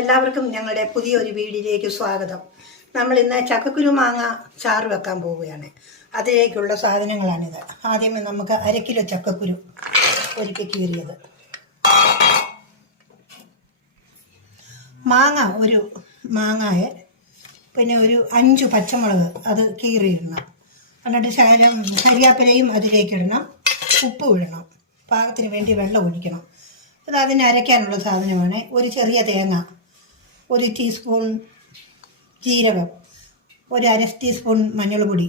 എല്ലാവർക്കും ഞങ്ങളുടെ പുതിയൊരു വീഡിയോയിലേക്ക് സ്വാഗതം. നമ്മൾ ഇന്ന് ചക്കക്കുരു മാങ്ങ ചാറ് വെക്കാൻ പോവുകയാണ്. അതിലേക്കുള്ള സാധനങ്ങളാണിത്. ആദ്യമേ നമുക്ക് 1 കിലോ ചക്കക്കുരു ഒരുക്കി കീറിയത്, മാങ്ങ ഒരു മാങ്ങയെ, പിന്നെ ഒരു 5 പച്ചമുളക് അത് കീറിയിടണം. എന്നിട്ട് ശകലം കരിയാപ്പിലയും അതിലേക്കിടണം, ഉപ്പ് ഇടണം, പാകത്തിന് വേണ്ടി വെള്ളം ഒഴിക്കണം. അത് അതിന് അരയ്ക്കാനുള്ള സാധനമാണ്. ഒരു ചെറിയ തേങ്ങ, 1 ടീസ്പൂൺ ജീരകം, 1/2 ടീസ്പൂൺ മഞ്ഞൾപ്പൊടി,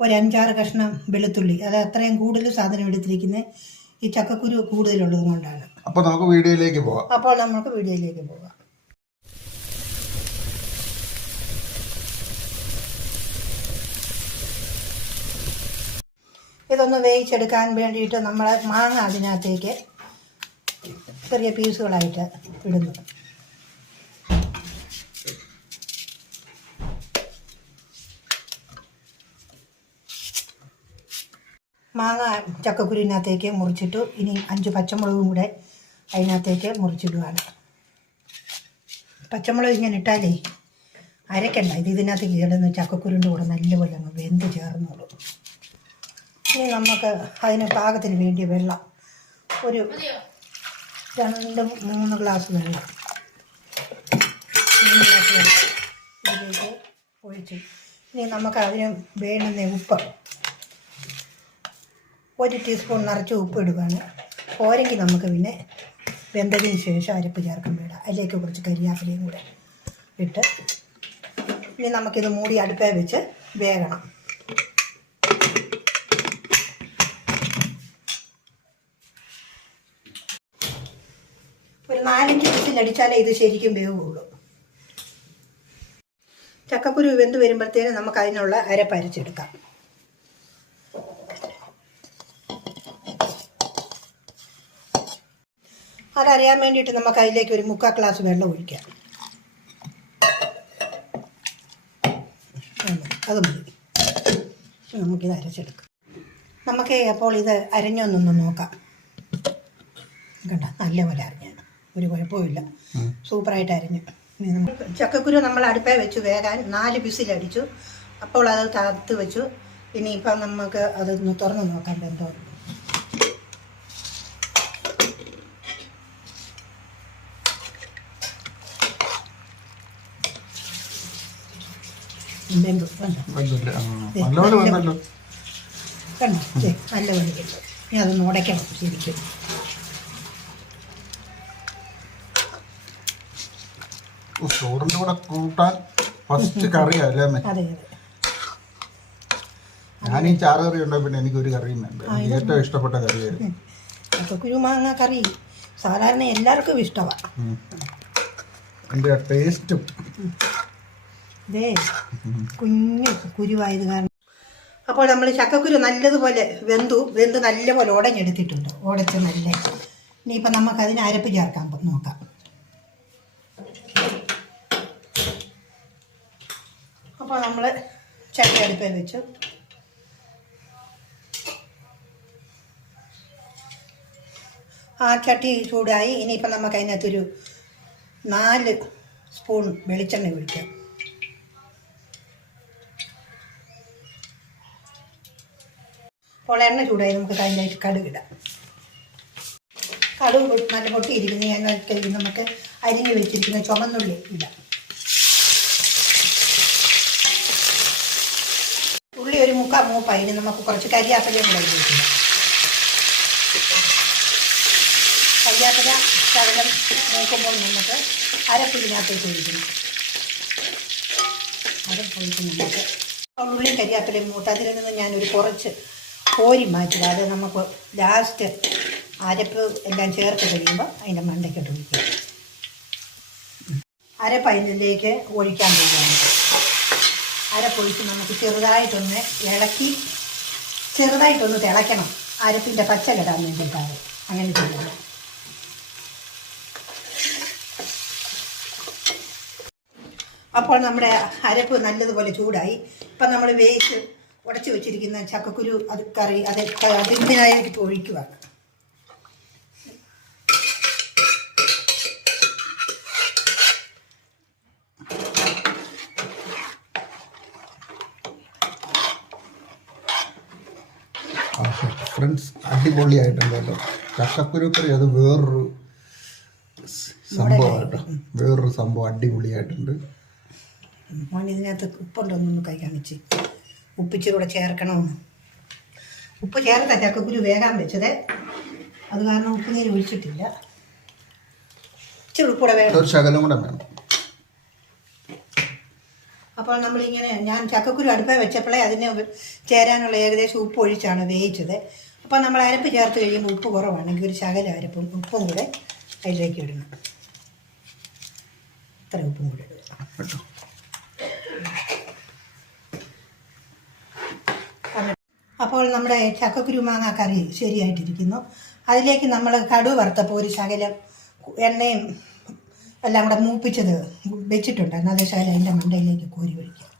ഒരു 5-6 കഷ്ണം വെളുത്തുള്ളി. അത് അത്രയും കൂടുതൽ സാധനം എടുത്തിരിക്കുന്നത് ഈ ചക്കക്കുരു കൂടുതലുള്ളത് കൊണ്ടാണ്. അപ്പോൾ നമുക്ക് വീഡിയോയിലേക്ക് പോകാം. ഇതൊന്ന് വേവിച്ചെടുക്കാൻ വേണ്ടിയിട്ട് നമ്മൾ മാങ്ങ അതിനകത്തേക്ക് ചെറിയ പീസുകളായിട്ട് ഇടുന്നു. മാങ്ങ ചക്കക്കുരുവിനകത്തേക്ക് മുറിച്ചിട്ടു. ഇനി 5 പച്ചമുളകും കൂടെ അതിനകത്തേക്ക് മുറിച്ചിടുകയാണ്. പച്ചമുളക് ഇങ്ങനെ ഇട്ടാലേ അരയ്ക്കണ്ട, ഇതിനകത്തേക്ക് ഇടുന്ന ചക്കക്കുരുവിൻ്റെ കൂടെ നല്ലപോലെ അങ്ങ് വെന്ത് ചേർന്നോളൂ. ഇനി നമുക്ക് അതിന് പാകത്തിന് വേണ്ടിയ വെള്ളം, ഒരു 2-3 ഗ്ലാസ് വെള്ളം ഇതിലേക്ക് ഒഴിച്ചു. ഇനി നമുക്ക് അതിന് വേണ്ടുന്ന ഉപ്പ്, 1 ടീസ്പൂൺ നിറച്ച് ഉപ്പ് ഇടുകയാണ്. പോരെങ്കിൽ നമുക്ക് പിന്നെ വെന്തതിന് ശേഷം അരപ്പ് ചേർക്കാൻ വേണ്ട. അതിലേക്ക് കുറച്ച് കരിയാപ്പിലയും കൂടെ ഇട്ട് ഇനി നമുക്കിത് മൂടി അടുപ്പേ വെച്ച് വേകണം. ഒരു 4-5 വിസിലടിച്ചാലേ ഇത് ശരിക്കും വേവുള്ളൂ. ചക്കക്കുരു വെന്ത് വരുമ്പോഴത്തേനും നമുക്ക് അതിനുള്ള അരപ്പ് അരച്ചെടുക്കാം. അതറിയാൻ വേണ്ടിയിട്ട് നമുക്ക് അതിലേക്ക് ഒരു 3/4 ഗ്ലാസ് വെള്ളം ഒഴിക്കാം. അത് മതി. നമുക്കിത് അരച്ചെടുക്കാം. നമുക്ക് അപ്പോൾ ഇത് അരഞ്ഞൊന്നൊന്ന് നോക്കാം. കണ്ട, നല്ലപോലെ അരിഞ്ഞാണ്, ഒരു കുഴപ്പമില്ല, സൂപ്പറായിട്ട് അരിഞ്ഞു. ചക്കക്കുരു നമ്മൾ അടുപ്പേ വെച്ച് വേകാൻ 4 വിസിലടിച്ചു. അപ്പോൾ അത് തകർത്ത് വെച്ചു. ഇനിയിപ്പം നമുക്ക് അതൊന്ന് തുറന്ന് നോക്കാം എന്തോ. കണ്ടോ, നല്ല പോലെ കിട്ടും. ഇനി അതൊന്ന് ഉടയ്ക്കണം ശരിക്കും. ചോറിൻ്റെ കൂടെ കൂട്ടാൻ ഫസ്റ്റ് കറിയല്ലേ? അതെ. ഞാൻ ഈ ചാറ് കറി ഉണ്ടോ പിന്നെ എനിക്കൊരു കറിയും വേണ്ട. എനിക്ക് ഏറ്റവും ഇഷ്ടപ്പെട്ട കറിയായിരുന്നു ചക്കക്കുരു മാങ്ങ കറി. സാധാരണ എല്ലാവർക്കും ഇഷ്ടമാണ്. എൻ്റെ ടേസ്റ്റും ഇതേ കുഞ്ഞു കുരുവായത് കാരണം. അപ്പോൾ നമ്മൾ ചക്കക്കുരു നല്ലതുപോലെ വെന്ത് നല്ലപോലെ ഉടഞ്ഞെടുത്തിട്ടുണ്ട്. ഉടച്ച് നല്ല. ഇനിയിപ്പം നമുക്കതിന് അരപ്പ് ചേർക്കാൻ നോക്കാം. അപ്പോൾ നമ്മൾ ചട്ടി അടുപ്പിൽ വെച്ചു. ആ ചട്ടി ചൂടായി. ഇനിയിപ്പം നമുക്ക് അതിനകത്തൊരു 4 സ്പൂൺ വെളിച്ചെണ്ണ ഒഴിക്കാം. അപ്പോൾ എണ്ണ ചൂടായി. നമുക്ക് അതിനായിട്ട് കടുകിടാം. കടുക് നല്ല പൊട്ടിയിരിക്കുന്ന എണ്ണയ്ക്ക് നമുക്ക് അരിഞ്ഞ് വെച്ചിരിക്കുന്ന ചുമന്നുള്ളി ഇടാം. ഉള്ളി ഒരു 3/4 മൂപ്പായി. നമുക്ക് കുറച്ച് കരിയാപ്പിലയും കൂടെ ഇട്ടിരിക്കുക. കരിയാപ്പില ശകലം മൂക്കുമ്പോൾ നമുക്ക് അരപ്പിലിനകത്തേക്ക് ഒഴിക്കണം. അരപ്പൊഴിച്ച് നമുക്ക് ഉള്ളി കരിയാപ്പിലയും മൂട്ട് അതിൽ നിന്ന് ഞാനൊരു കുറച്ച് കോരി മാറ്റുക. അത് നമുക്ക് ലാസ്റ്റ് അരപ്പ് എല്ലാം ചേർത്ത് കഴിയുമ്പോൾ അതിൻ്റെ മണ്ടയ്ക്കോട്ട് ഒഴിക്കുക. അരപ്പ് അതിലേക്ക് ഒഴിക്കാൻ പോകുകയാണ്. അരപ്പൊഴിച്ച് നമുക്ക് ചെറുതായിട്ടൊന്ന് ഇളക്കി, ചെറുതായിട്ടൊന്ന് തിളയ്ക്കണം. അരപ്പിൻ്റെ പച്ച കിടാൻ വേണ്ടിയിട്ടാണ് അങ്ങനെ ചെയ്യുന്നത്. അപ്പോൾ നമ്മുടെ അരപ്പ് നല്ലതുപോലെ ചൂടായി. ഇപ്പം നമ്മൾ വേവിച്ച് ഉടച്ച് വെച്ചിരിക്കുന്ന ചക്കക്കുരു കറി അതിനായിട്ട് ഒഴിക്കുകയാണ്. ഫ്രണ്ട്സ് അടിപൊളിയായിട്ടുണ്ട് കേട്ടോ. ചക്കക്കുരുക്കറി അത് വേറൊരു സംഭവം കേട്ടോ. വേറൊരു സംഭവം അടിപൊളിയായിട്ടുണ്ട്. മോൻ ഇതിനകത്ത് ഉപ്പുണ്ടോന്നൊന്ന് കൈ കാണിച്ച് ഉപ്പിച്ചിലൂടെ ചേർക്കണമെന്ന്. ഉപ്പ് ചേർത്ത ചക്കക്കുരു വേഗം വെച്ചത്, അത് കാരണം ഉപ്പ് നീര് ഒഴിച്ചിട്ടില്ല. ഇച്ചിരി ഉപ്പൂടെ വേണം, ഒരു ശകലം കൂടെ വേണം. അപ്പോൾ നമ്മളിങ്ങനെ ഞാൻ ചക്കക്കുരു അടുപ്പേ വെച്ചപ്പോഴേ അതിന് ചേരാനുള്ള ഏകദേശം ഉപ്പ് ഒഴിച്ചാണ് വേവിച്ചത്. അപ്പോൾ നമ്മൾ അരപ്പ് ചേർത്ത് കഴിയുമ്പോൾ ഉപ്പ് കുറവാണെങ്കിൽ ഒരു ശകലം അരപ്പും ഉപ്പും കൂടെ അതിലേക്ക് ഇടണം. ഇത്ര ഉപ്പും കൂടെ ഇടുക. അപ്പോൾ നമ്മുടെ ചക്കക്കുരു മാങ്ങ കറി ശരിയായിട്ടിരിക്കുന്നു. അതിലേക്ക് നമ്മൾ കടുക് വറുത്തപ്പോൾ ഒരു ശകലം എണ്ണയും എല്ലാം കൂടെ മൂപ്പിച്ചത് വെച്ചിട്ടുണ്ട്. എന്നാൽ ശകലം അതിൻ്റെ മണ്ടയിലേക്ക് കോരി ഒഴിക്കുക.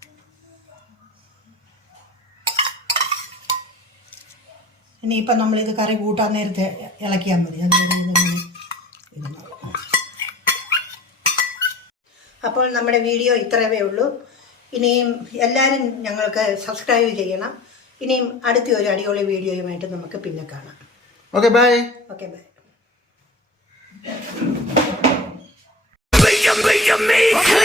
ഇനിയിപ്പം നമ്മളിത് കറി കൂട്ടാൻ നേരത്തെ ഇളക്കിയാൽ മതി. അതുപോലെ ഇതൊന്നും ഇരുന്നോളൂ. അപ്പോൾ നമ്മുടെ വീഡിയോ ഇത്രയേ ഉള്ളൂ. ഇനിയും എല്ലാവരും ഞങ്ങൾക്ക് സബ്സ്ക്രൈബ് ചെയ്യണം. ഇനിയും അടുത്ത ഒരു അടിപൊളി വീഡിയോയുമായിട്ട് നമുക്ക് പിന്നെ കാണാം. Okay bye. Okay bye. Make